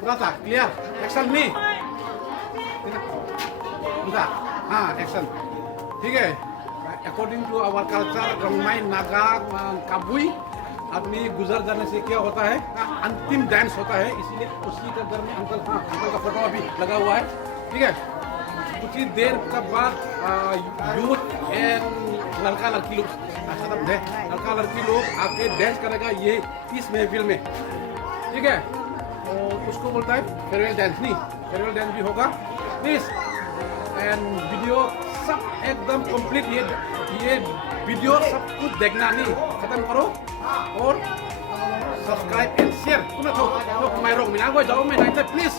पूरा था clear action मी पूरा हाँ एक्शन ठीक है according to our culture Rongmei Naga Kabui आदमी गुजर जाने से क्या होता है अंतिम डांस होता है इसलिए उसी के घर में अंकल हाँ अंकल का फोटो अभी लगा हुआ है ठीक है कुछ ही देर के बाद यूथ एंड लड़का लड़की लोग खत्म है लड़का लड़की लोग आके डांस करेगा ये इस महफिल में ठीक है तो उसको बोलता है फेयरवेल डांस नहीं फेयरवेल डांस भी होगा प्लीज एंड वीडियो सब एकदम कंप्लीट ये वीडियो सब कुछ देखना नहीं खत्म करो और सब्सक्राइब एंड शेयर तुमने तो मैं रोक मिला कोई जाओ मैं नहीं था प्लीज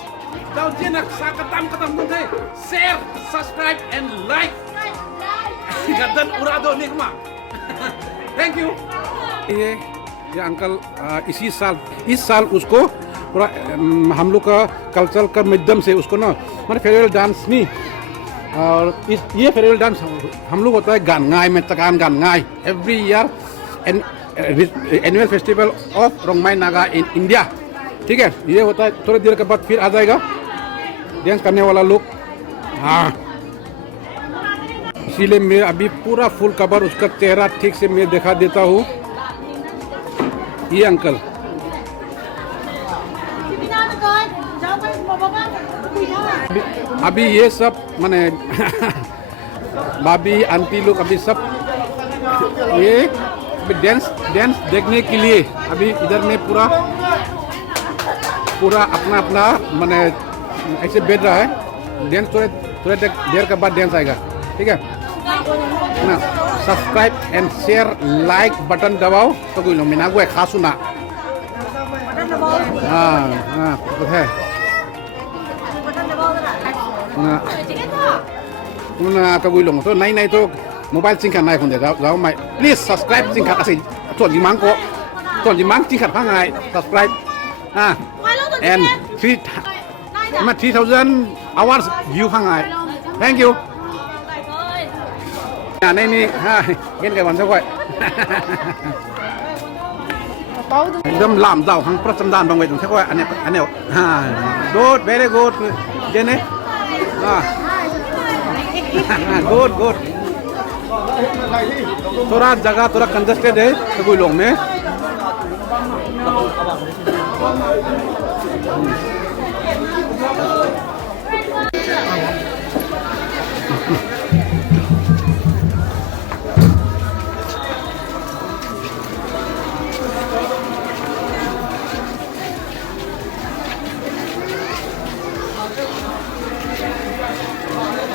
जाओ जी ना खत्म तुम थे शेयर सब्सक्राइब एंड लाइक गर्दन उड़ा दो निकमा थैंक यू ये अंकल इस साल उसको पूरा हम लोग का कल्चर का माध्यम से उसको ना मतलब फेयरवेल डांस नहीं और ये फेयरवेल डांस हम लोग होता है गानगाई में तकान Gaan Ngai every year annual festival of Rongmei Naga in India ठीक है ये होता है थोड़ी देर के बाद फिर आ जाएगा डांस करने वाला लोग हाँ इसीलिए मैं अभी पूरा फुल कवर उसका चेहरा ठीक से मैं दिखा देता हूँ ये अंकल अभी ये सब माने भाभी आंटी लोग अभी सब ये डांस देखने के लिए अभी इधर में पूरा अपना माने ऐसे बैठ रहा है डांस थोड़े देर के बाद डांस आएगा ठीक है ना subscribe and share like button दबाओ तो कोई लोग मिना को खासू ना हाँ तो है ना तो कोई लोग तो नहीं तो मोबाइल चिंखा नहीं खुंदे जाओ मैं प्लीज सब्सक्राइब चिंखा ऐसे तो जिमांग चिंखा भांगा सब्सक्राइब हाँ एंड 3,000 hours view भांगा थैंक यू नहीं हाँ गेन के बंद कोई एकदम लाम दाव हंग प्रचंड दान बंगवे तुम कोई अने हाँ गुड वेरी गुड जेने हाँ गुड थोड़ा जगह थोड़ा कंजस्टेड है तो कोई लोग में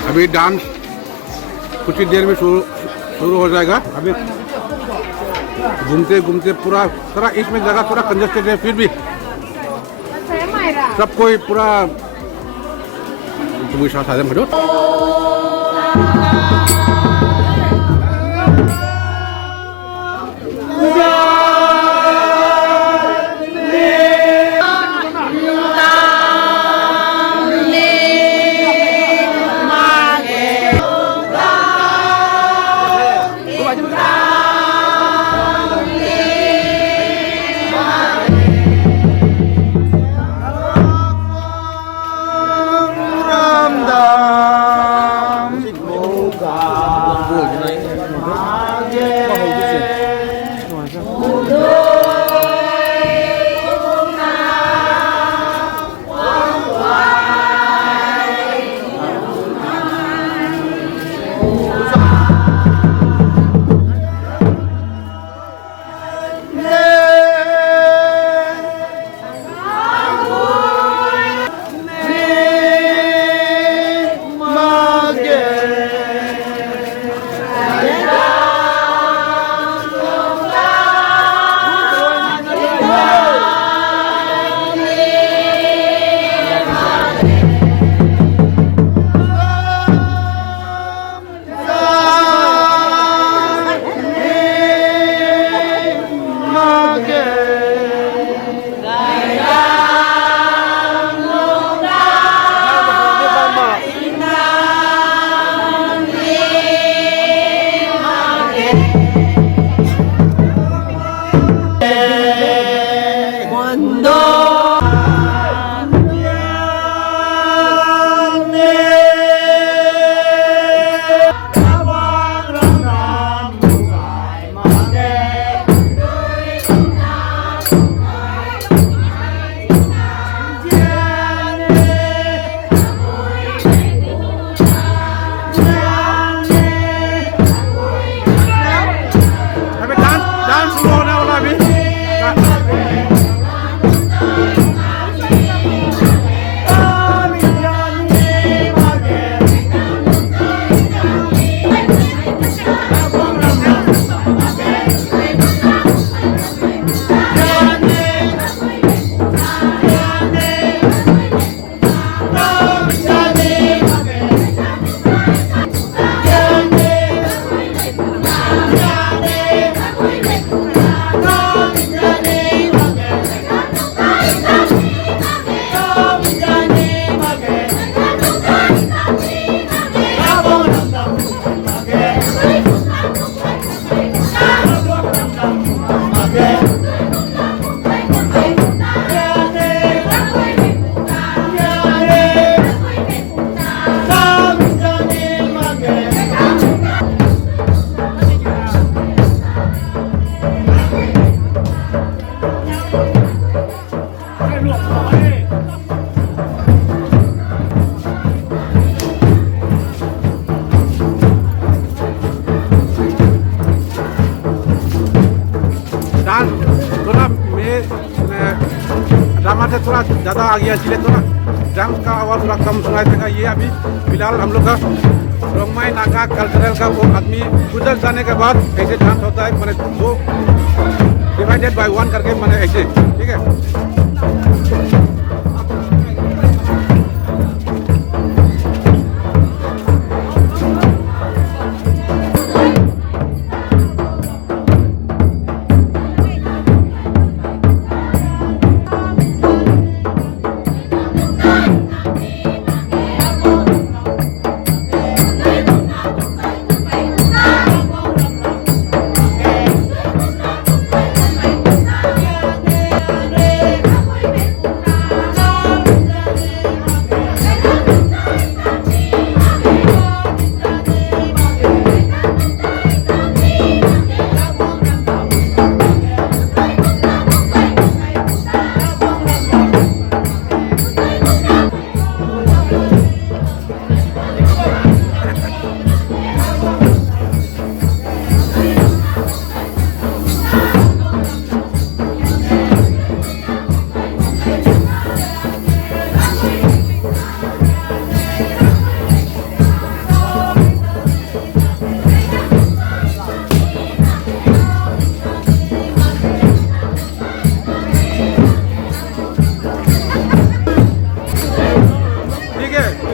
अभी डांस कुछ ही देर में शुरू हो जाएगा अभी घूमते पूरा थोड़ा इसमें जगह थोड़ा कंजस्टेड है फिर भी सब कोई पूरा तुम्हें साथ आदम करो डांस थोड़ा ड्रामा से थोड़ा ज़्यादा आ गया, इसलिए थोड़ा डांस का आवाज़ थोड़ा कम सुनाई देगा। ये अभी फिलहाल हम लोग का रोंगमाई नागा कल्चरल का वो आदमी गुजर जाने के बाद ऐसे डांस होता है, मैंने दो डिवाइडेड बाय वन करके मैंने ऐसे, ठीक है।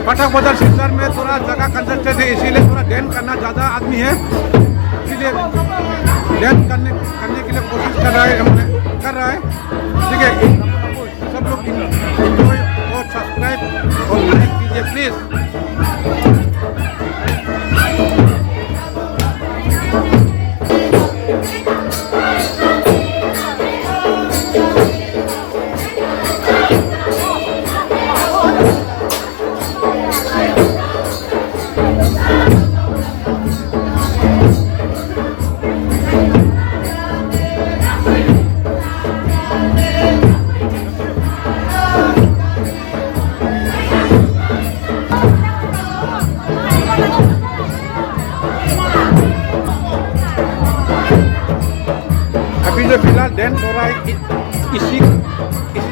पटक बदर सेक्टर में थोड़ा जगह कंजस्टेड है, इसीलिए थोड़ा डैन करना ज़्यादा आदमी है, इसीलिए डैन करने के लिए कोशिश कर रहा है, ठीक है। सब लोग एंजॉय और सब्सक्राइब और लाइक कीजिए प्लीज़। अभी जो फिलहाल डांस हो रहा है इसी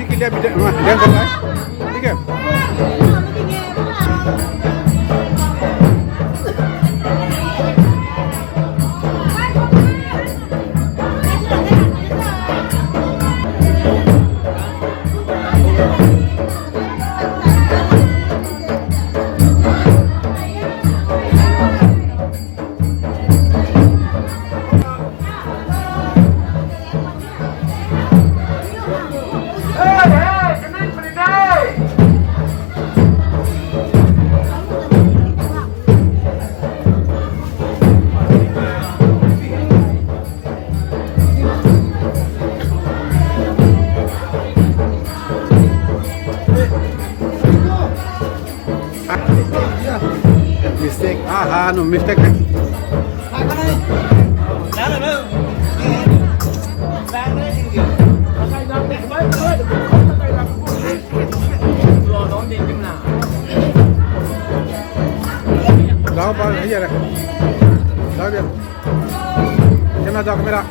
के लिए अभी डांस हो रहा है, ठीक है। Mistake. No mistake. Jaओ बाहर नहीं आ रहा, जाओ यार, चलना जाओ मेरा।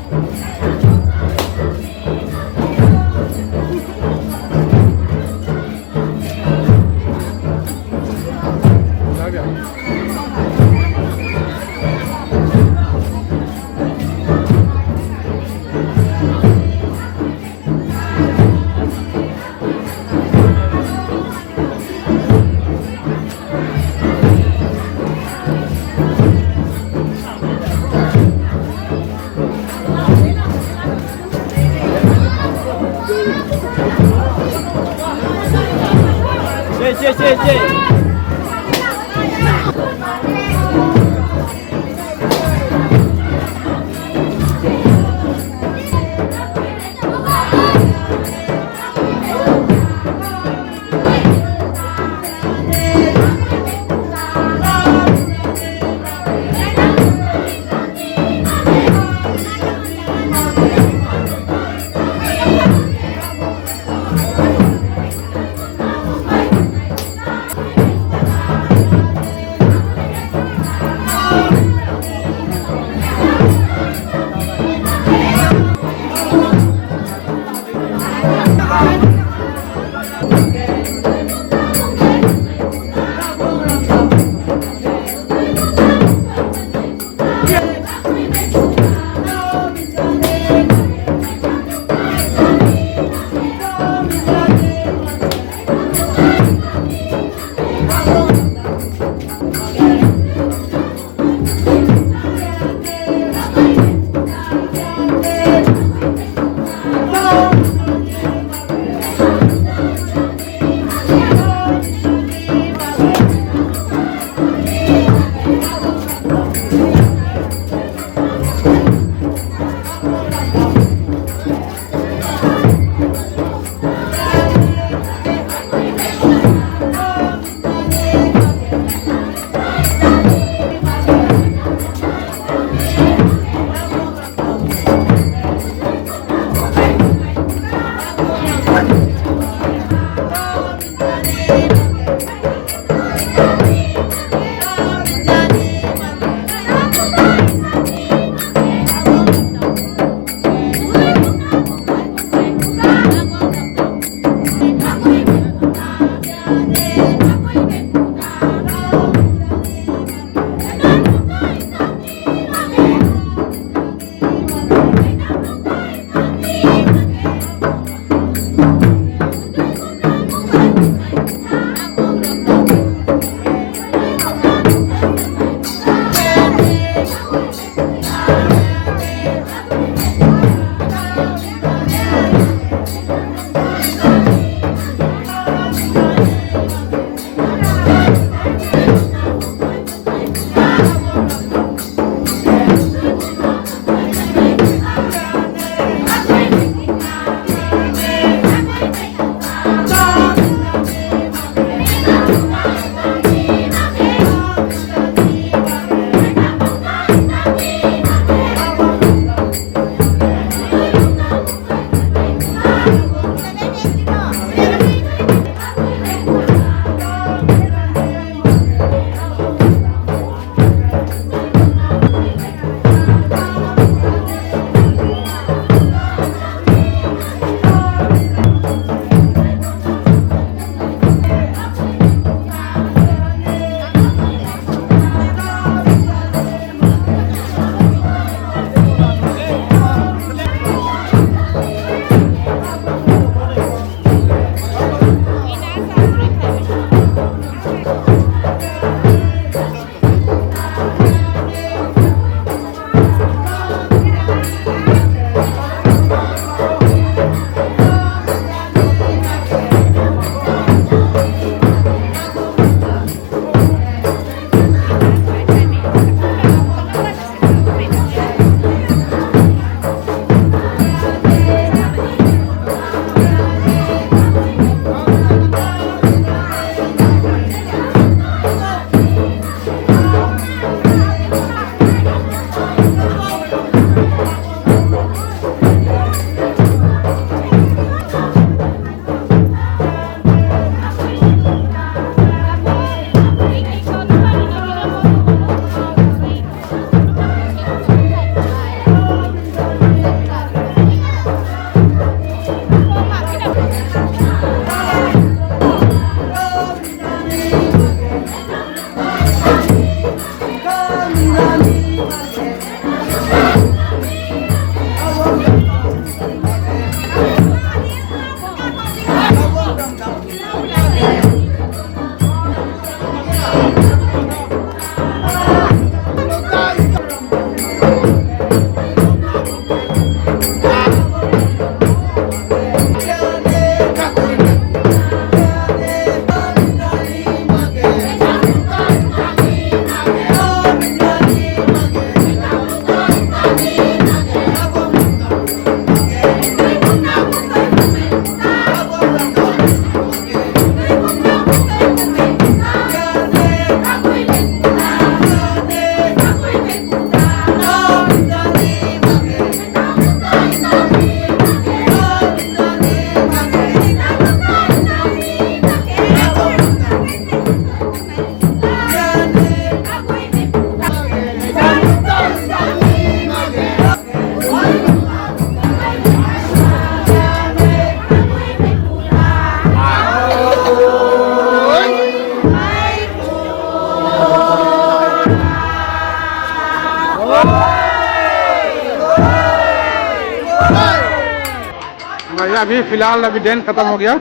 अभी फिलहाल अभी डांस खत्म हो गया,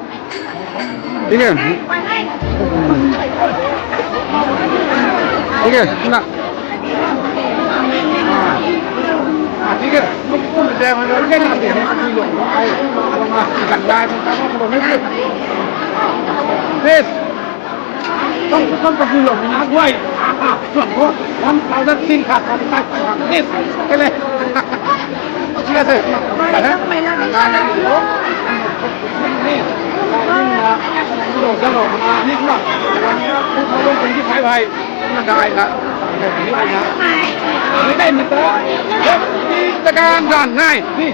ठीक है, ठीक है ना, ठीक है, saya menurutkan nanti ganda belum itu, this, không có gì lộn nhá quay, chuẩn quá, con tao rất xin khát con tay, this, cái này, chưa thấy, đồ ra đồนี่ก็เขาลงเป็นที่ไฟไฟมันได้ละนี่ได้นะไม่ได้มีตัวนี่ตะการด่านง่ายนี่